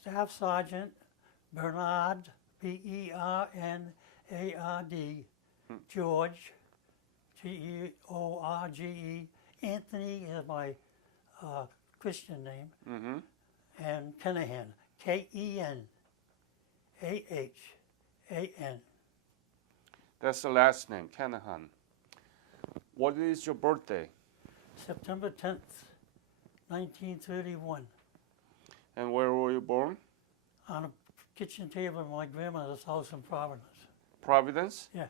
Staff Sergeant Bernard, Bernard, George, George. Anthony is my Christian name, and Kenahan, Kenahan. That's the last name, Kenahan. What is your birthday? September 10th, 1931. And where were you born? On a kitchen table in my grandmother's house in Providence. Providence? Yeah.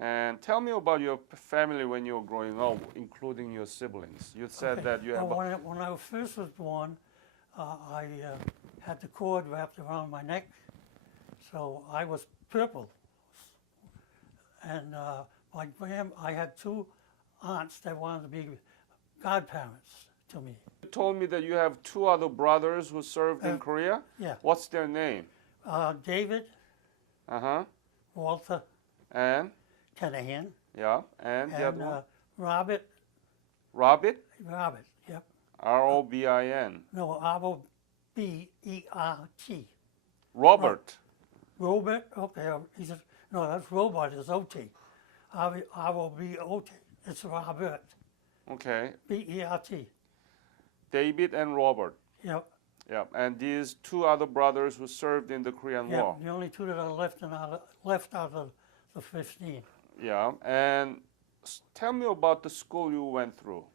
And tell me about your family when you were growing up, including your siblings. You said that you have... When I first was born, I had the cord wrapped around my neck, so I was purple. And I had two aunts that wanted to be godparents to me. You told me that you have two other brothers who served in Korea? Yeah. What's their name? David. Walter. And? Kenahan. Yeah. And the other one? Robert. Robert? Robert, yep. R-O-B-I-N. No, R-O-B-E-R-T. Robert. Robert, okay. No, that's robot, is O-T. R-O-B-O-T. It's Robert. Okay. B-E-R-T. David and Robert. Yep. Yep. And these two other brothers who served in the Korean War. The only two that are left out of the 15. Yeah. And tell me about the school you went through.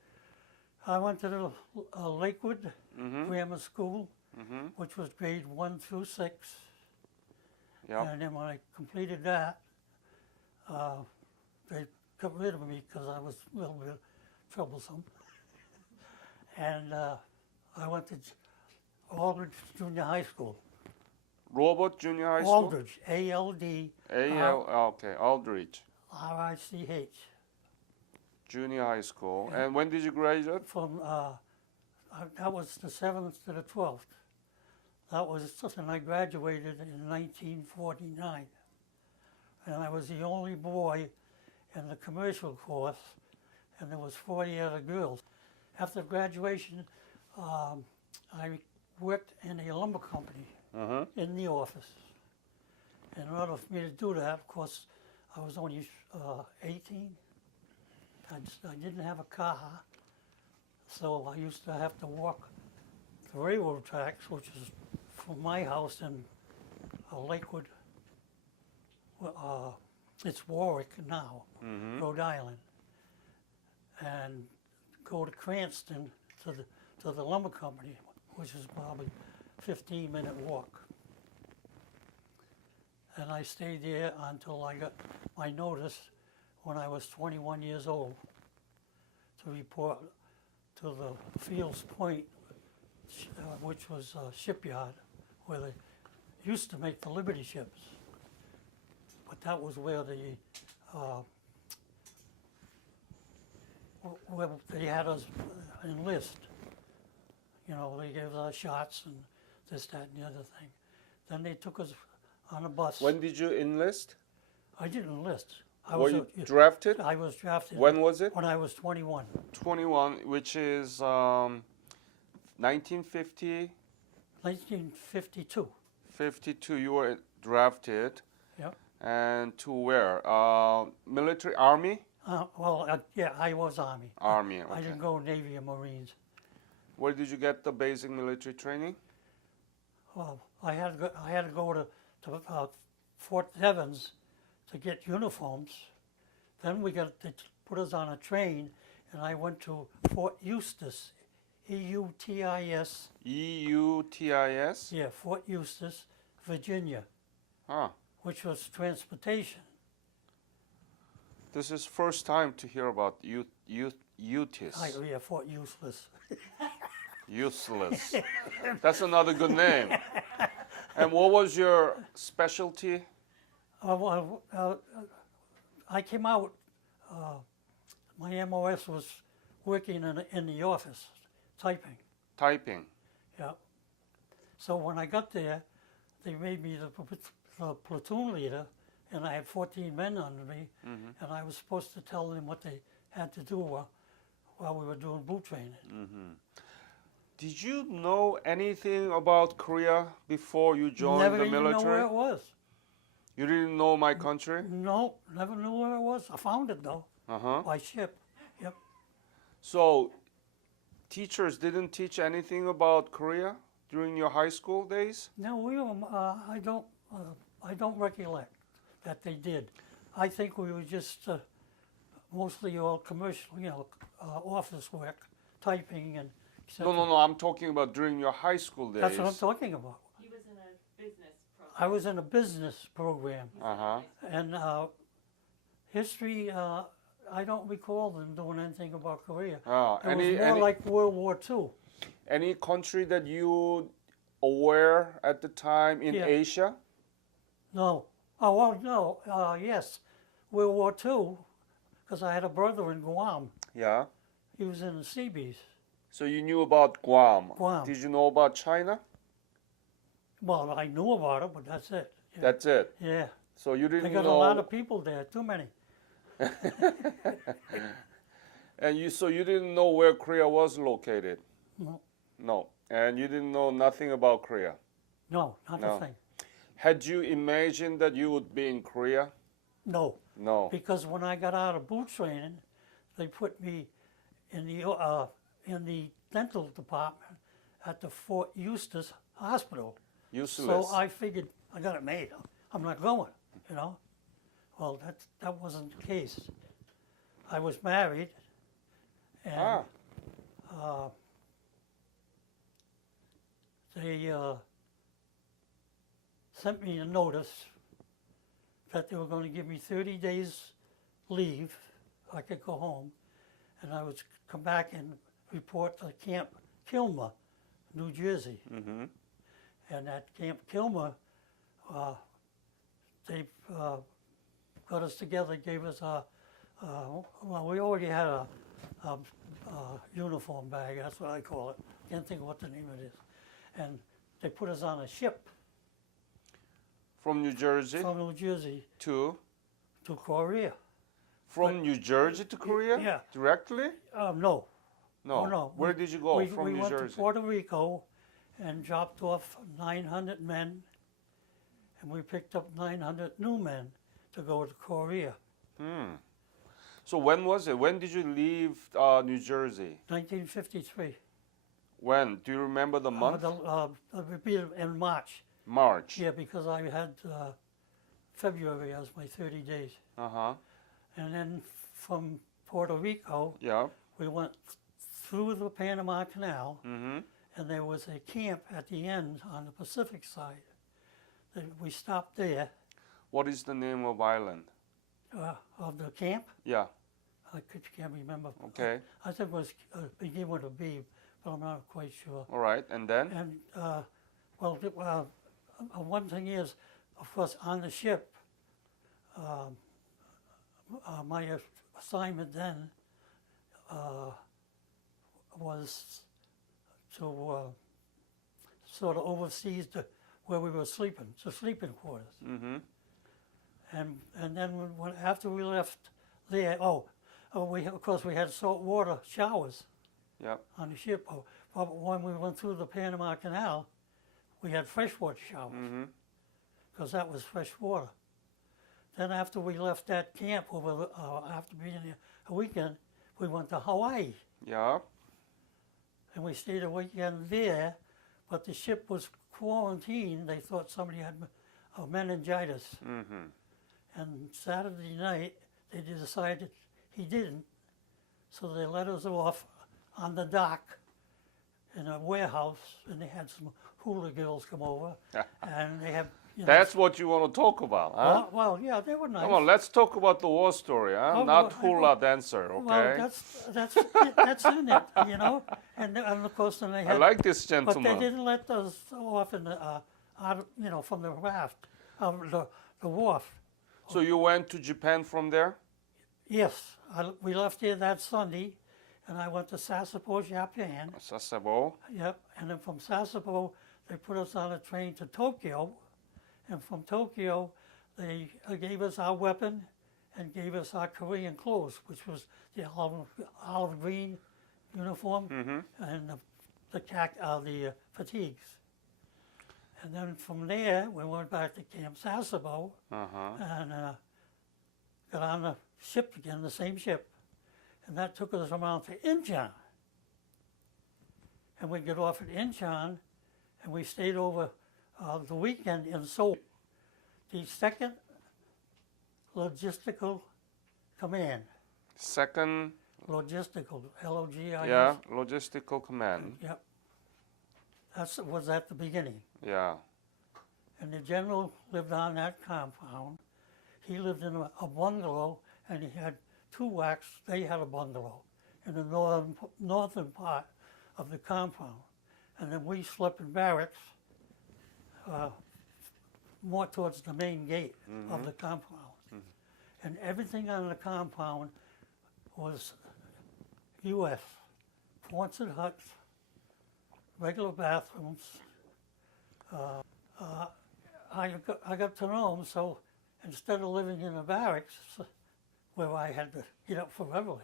I went to the Lakewood Grammar School, which was grade 1 through 6. Yep. And then when I completed that, they got rid of me because I was a little bit troublesome. And I went to Aldridge Junior High School. Robert Junior High School? Aldridge, A-L-D. Okay, Aldridge. R-I-C-H. Junior High School. Yeah. And when did you graduate? From, that was the 7th to the 12th. That was, and I graduated in 1949. And I was the only boy in the commercial course, and there was 40 other girls. After graduation, I worked in a lumber company in the office. In order for me to do that, of course, I was only 18. I didn't have a car, so I used to have to walk the railroad tracks, which is from my house in Lakewood. It's Warwick now, Rhode Island, and go to Cranston to the lumber company, which is probably a 15-minute walk. And I stayed there until I got my notice when I was 21 years old to report to the Fields Point, which was a shipyard where they used to make the Liberty ships. But that was where they had us enlist. You know, they gave us shots and this, that, and the other thing. Then they took us on a bus. When did you enlist? I didn't enlist. Were you drafted? I was drafted. When was it? When I was 21. 21, which is 1950? 1952. 52, you were drafted. Yep. And to where? Military, Army? Yeah, I was Army. Army, okay. I didn't go Navy or Marines. Where did you get the basic military training? Well, I had to go to Fort Devens to get uniforms. Then they put us on a train, and I went to Fort Eustis, E-U-T-I-S. E-U-T-I-S? Yeah, Fort Eustis, Virginia, which was transportation. This is first time to hear about Eustis. Yeah, Fort Useless. Useless. That's another good name. And what was your specialty? I came out, my MOS was working in the office, typing. Typing? Yeah. So when I got there, they made me the platoon leader, and I had 14 men under me, and I was supposed to tell them what they had to do while we were doing boot training. Did you know anything about Korea before you joined Never the even know where military? it was. You didn't know my country? No, never knew where it was. I found it though, Uh-huh. by ship. Yep. So teachers didn't teach anything about Korea during your high school days? No, I don't recollect that they did. I think we were just mostly all commercial, office work, typing and etc. No. I'm talking about during your high school days. That's what I'm talking about. He was in a business program. I was in a business program, Uh-huh. and history. I don't recall them doing anything about Korea. Oh, It was more like World War II. any country that you aware at the time in Yeah. Asia? No. Oh well, no. Yes, World War II, because I had a brother in Guam. Yeah. He was in the Seabees. So you knew about Guam. Guam. Did you know about China? Well, I knew about it, but that's it. Yeah. That's it. Yeah. So you They didn't got know. a lot of people there. Too many. And you didn't know where Korea was located? No. No. And you didn't know nothing about Korea? No, not No. a thing. Had you imagined that you would be in Korea? No, No. because when I got out of boot training, they put me in the dental department at the Fort Eustis Hospital. Useless. So I figured I got it made. I'm not going, you know. Well, that wasn't the case. I was married, and they sent me a notice that they were going to give me 30 days leave. I could go home, and I would come back and report to Camp Kilmer, New Jersey. Mm-hmm. And at Camp Kilmer, they got us together, gave us well, we already had a uniform bag, that's what I call it. Can't think of what the name of it is. And they put us on a ship From New Jersey from New Jersey to? to Korea. From New Jersey to Korea? Yeah. Directly? No. No. Oh, no. Where did you go we, from we New went Jersey? to Puerto Rico and dropped off 900 men, and we picked up 900 new men to go to Korea. So when was it? When did you leave New Jersey? 1953. When? Do you remember the month? It'd be in March. March. Yeah, because I had February as my 30 days. Uh-huh. And then from Puerto Rico, Yeah. we went through the Panama Canal, Mm-hmm. and there was a camp at the end on the Pacific side. We stopped there What is the name of island? of the camp. Yeah. Can't remember. Okay. I think it was begin with a B, but I'm not quite sure. All right. And then? And one thing is, of course, on the ship, my assignment then was to sort of oversee where we were sleeping, the sleeping quarters. Mm-hmm. And then after we left there, of course we had salt water showers Yep. on the ship. But when we went through the Panama Canal, we had freshwater showers Mm-hmm. because that was fresh water. Then after we left that camp, after being there a weekend, we went to Hawaii. Yeah. And we stayed a weekend there, but the ship was quarantined. They thought somebody had meningitis. Mm-hmm. And Saturday night, they decided he didn't. So they let us off on the dock in a warehouse, and they had some hula girls come over. And they have, That's what you want to talk about, huh? well, yeah, they were nice. Come on, let's talk about the war story, huh? Oh, Not well, hula dancer, okay? Well, that's in it, And of course, then they I had. like this But gentleman. they didn't let us off in the, out, from the raft, the wharf. So you went to Japan from there? Yes, we left here that Sunday, and I went to Sasebo, Japan. Sasebo. Yep, and then from Sasebo, they put us on a train to Tokyo, and from Tokyo, they gave us our weapon and gave us our Korean clothes, which was the olive green uniform Mm-hmm. and the the fatigues. And then from there, we went back to Camp Sasebo and got on the ship again, the same ship. And that took us around to Incheon. And we got off at Incheon, and we stayed over the weekend in Seoul. The second logistical command. Second, Logistical, L-O-G-I-S. yeah, logistical command. Yep. That was at the beginning. Yeah. And the general lived on that compound. He lived in a bungalow, and he had two whacks. They had a bungalow in the northern part of the compound. And then we slept in barracks more towards the main gate of the compound. And everything on the compound was U.S. Quonset huts, regular bathrooms. I got to know them, so instead of living in a barracks where I had to get up for reveille,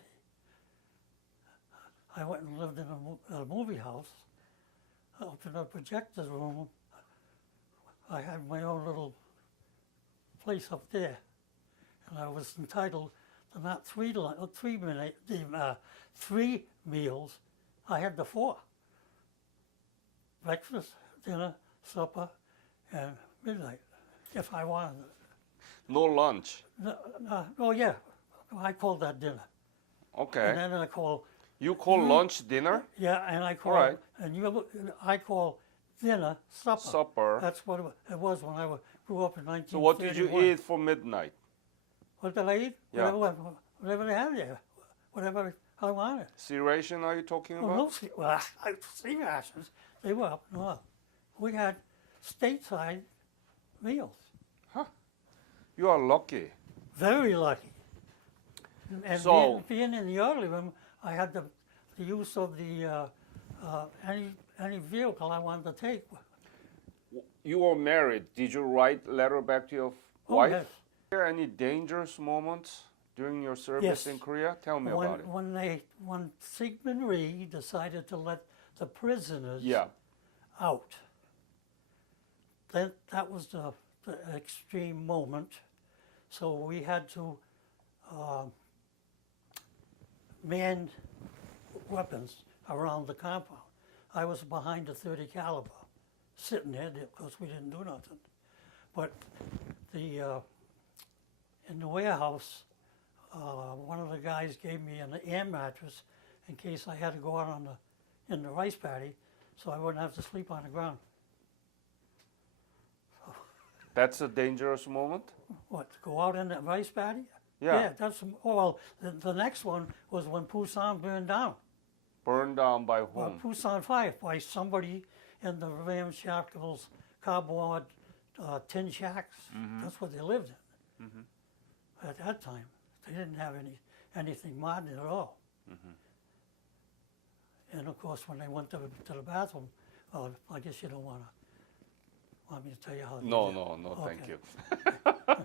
I went and lived in a movie house, up in a projector's room. I had my own little place up there, and I was entitled to not three meals. I had the four: breakfast, dinner, supper, and midnight, if I wanted it. No lunch. Oh yeah, I called that dinner. Okay. And then I call. You call lunch dinner? Yeah, and I call. Right. And I call dinner supper. Supper. That's what it was when I grew up in 1931. So what did you eat for midnight? What did I eat? Yeah. Whatever they had there, whatever I wanted. Sea ration are you talking about? Well, sea rations. They were up north. We had stateside meals. You are lucky. Very lucky. And So- being in the orderly room, I had the use of the any vehicle I wanted to take. You were married. Did you write letter back to your Oh, wife? yes. Were there any dangerous moments during your service Yes. in Korea? Tell me about it. When Sigmund Rhee decided to let the prisoners Yeah. out, that was the extreme moment. So we had to man weapons around the compound. I was behind a 30 caliber, sitting there because we didn't do nothing. But in the warehouse, one of the guys gave me an air mattress in case I had to go out in the rice paddy, so I wouldn't have to sleep on the ground. That's a dangerous moment? What, to go out in the rice paddy? Yeah. That's, well, the next one was when Pusan burned down. Burned down by Well, whom? Pusan 5, by somebody in the ramshackles, cardboard, tin shacks. That's what they lived in. At that time, they didn't have anything modern at all. And of course, when they went to the bathroom, well, I guess you don't want me to tell you how they No, did. no, thank Okay. you.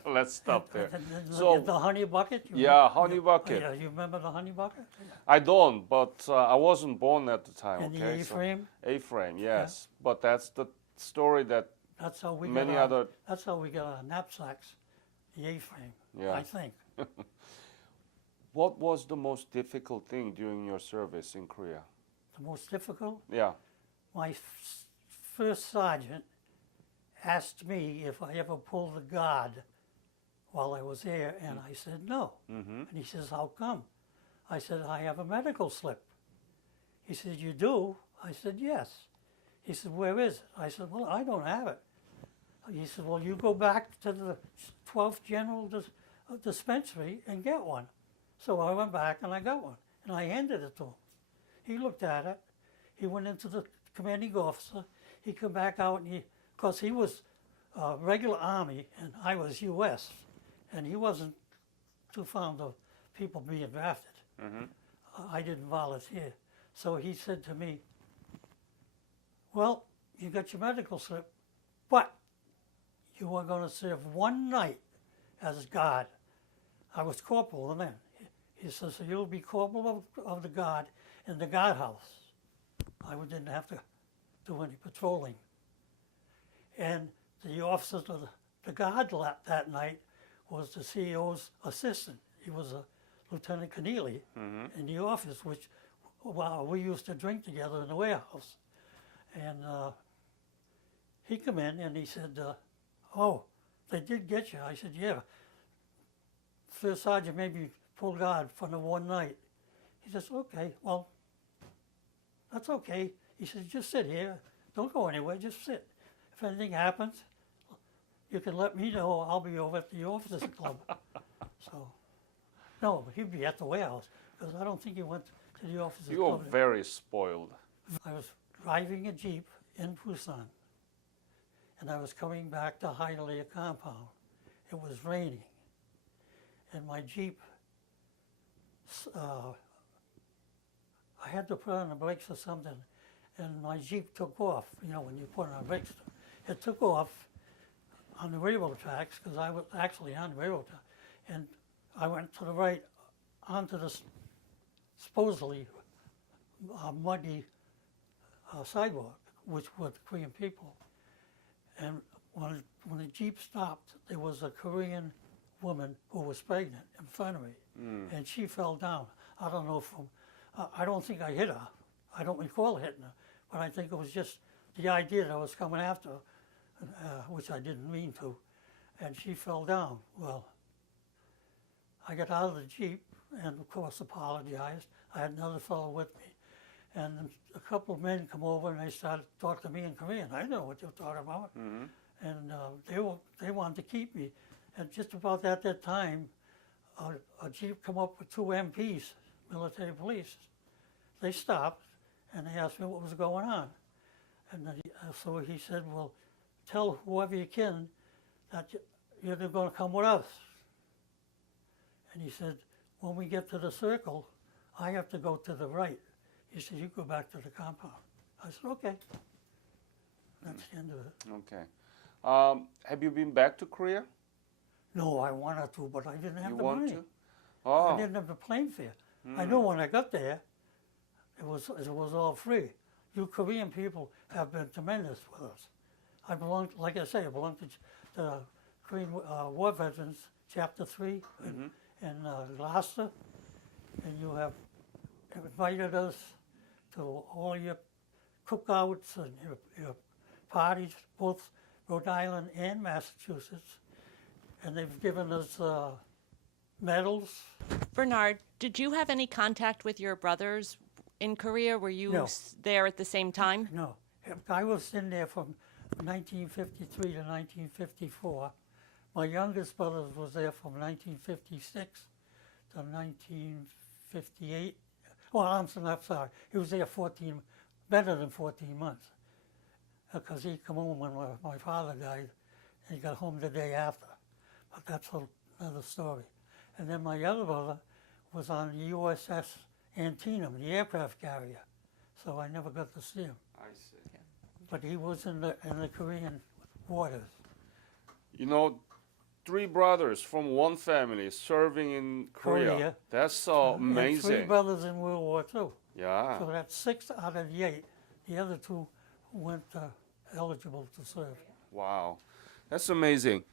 Let's stop there. The So, honey bucket? yeah, honey bucket. Yeah, you remember the honey bucket? I don't, but I wasn't born at the time, And the okay? So- A-frame? A-frame, yes. But that's the story that That's how we many got our, other... That's how we got our knapsacks, the A-frame, Yeah. I think. What was the most difficult thing during your service in Korea? The most difficult? Yeah. My first sergeant asked me if I ever pulled the guard while I was there, and I said no. And he says, how come? I said, I have a medical slip. He said, you do? I said, yes. He said, where is it? I said, well, I don't have it. He said, well, you go back to the 12th General Dispensary and get one. So I went back and I got one, and I handed it to him. He looked at it. He went into the commanding officer. He come back out, and because he was regular Army and I was U.S., and he wasn't too fond of people being drafted. I didn't volunteer. So he said to me, well, you got your medical slip, but you are going to serve one night as guard. I was corporal then. He says, so you'll be corporal of the guard in the guardhouse. I didn't have to do any patrolling. And the officer, the guard that night was the CEO's assistant. He was a Lieutenant Keneally in the office, which we used to drink together in the warehouse. And he come in and he said, "Oh, they did get you." I said, "Yeah. First Sergeant made me pull guard for the one night." He says, "Okay, well, that's okay." He says, "Just sit here. Don't go anywhere. Just sit. If anything happens, you can let me know. I'll be over at the officers club." So, no, he'd be at the warehouse because I don't think he went to the officers You are club. very spoiled. I was driving a Jeep in Busan, and I was coming back to Hialeah compound. It was raining, and my Jeep, I had to put on the brakes or something, and my Jeep took off. You know, when you put on the brakes, it took off on the railroad tracks because I was actually on the railroad track, and I went to the right onto the supposedly muddy sidewalk, which were the Korean people. And when the Jeep stopped, there was a Korean woman who was pregnant in front of me, and she fell down. I don't know I don't think I hit her. I don't recall hitting her, but I think it was just the idea that I was coming after her, which I didn't mean to, and she fell down. Well, I got out of the Jeep and, of course, apologized. I had another fellow with me, and a couple of men come over and they started talking to me in Korean. I didn't know what they were talking about, and they wanted to keep me. And just about at that time, a Jeep come up with two MPs, military police. They stopped and they asked me what was going on, and so he said, "Well, tell whoever you can that you're going to come with us." And he said, "When we get to the circle, I have to go to the right." He said, "You go back to the compound." I said, "Okay." That's the end of it. Okay. Have you been back to Korea? No, I wanted to, but I didn't have You the want money. to? I Oh, didn't have the plane fare. I knew when I got there, it was all free. You Korean people have been tremendous with us. I belong, like I say, I belong to the Korean War Veterans, Chapter 3 in Gloucester, and you have invited us to all your cookouts and your parties, both Rhode Island and Massachusetts, and they've given us medals. Bernard, did you have any contact with your brothers in Korea? Were you No. there at the same time? No, I was in there from 1953 to 1954. My youngest brother was there from 1956 to 1958. Well, I'm sorry. He was there better than 14 months, because he come home when my father died, and he got home the day after. But that's another story. And then my other brother was on the USS Antietam, the aircraft carrier, so I never got to see him. I see. But he was in the Korean waters. You know, 3 brothers from one family serving in Korea. Korea. That's so And 3 amazing. brothers in World War II. Yeah. So that's 6 out of the 8. The other 2 weren't eligible to serve. Wow. That's amazing.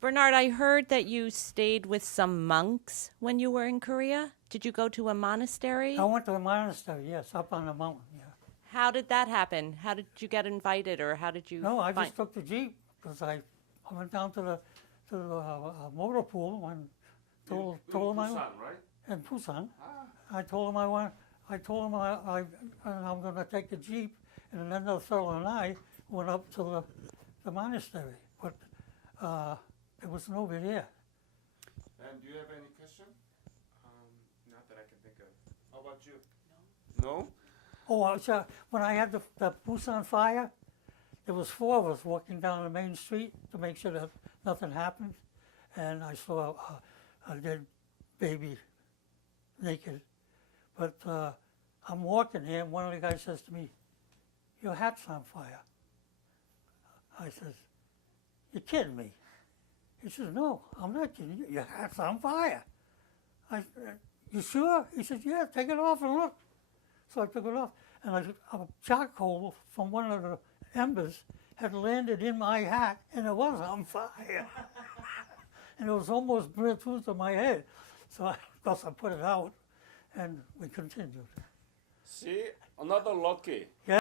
Bernard, I heard that you stayed with some monks when you were in Korea. Did you go to a monastery? I went to a monastery, yes, up on the mountain, yeah. How did that happen? How did you get invited, or how did you No, I find... just took the Jeep, because I went down to the motor pool and told him right? in Busan. I told him I'm going to take the Jeep, and another fellow and I went up to the monastery, but there was nobody there. And do you have any question? Not that I can think of. How about you? No. Oh, when I had the Busan fire, there was 4 of us walking down the main street to make sure that nothing happened, and I saw a dead baby naked. But I'm walking here, and one of the guys says to me, "Your hat's on fire." I says, "You're kidding me." He says, "No, I'm not kidding you. Your hat's on fire." I said, "You sure?" He says, "Yeah, take it off and look." So I took it off, and a charcoal from one of the embers had landed in my hat, and it was on fire. And it was almost burnt through to my head. So I thus I put it out, and we continued. See, another lucky.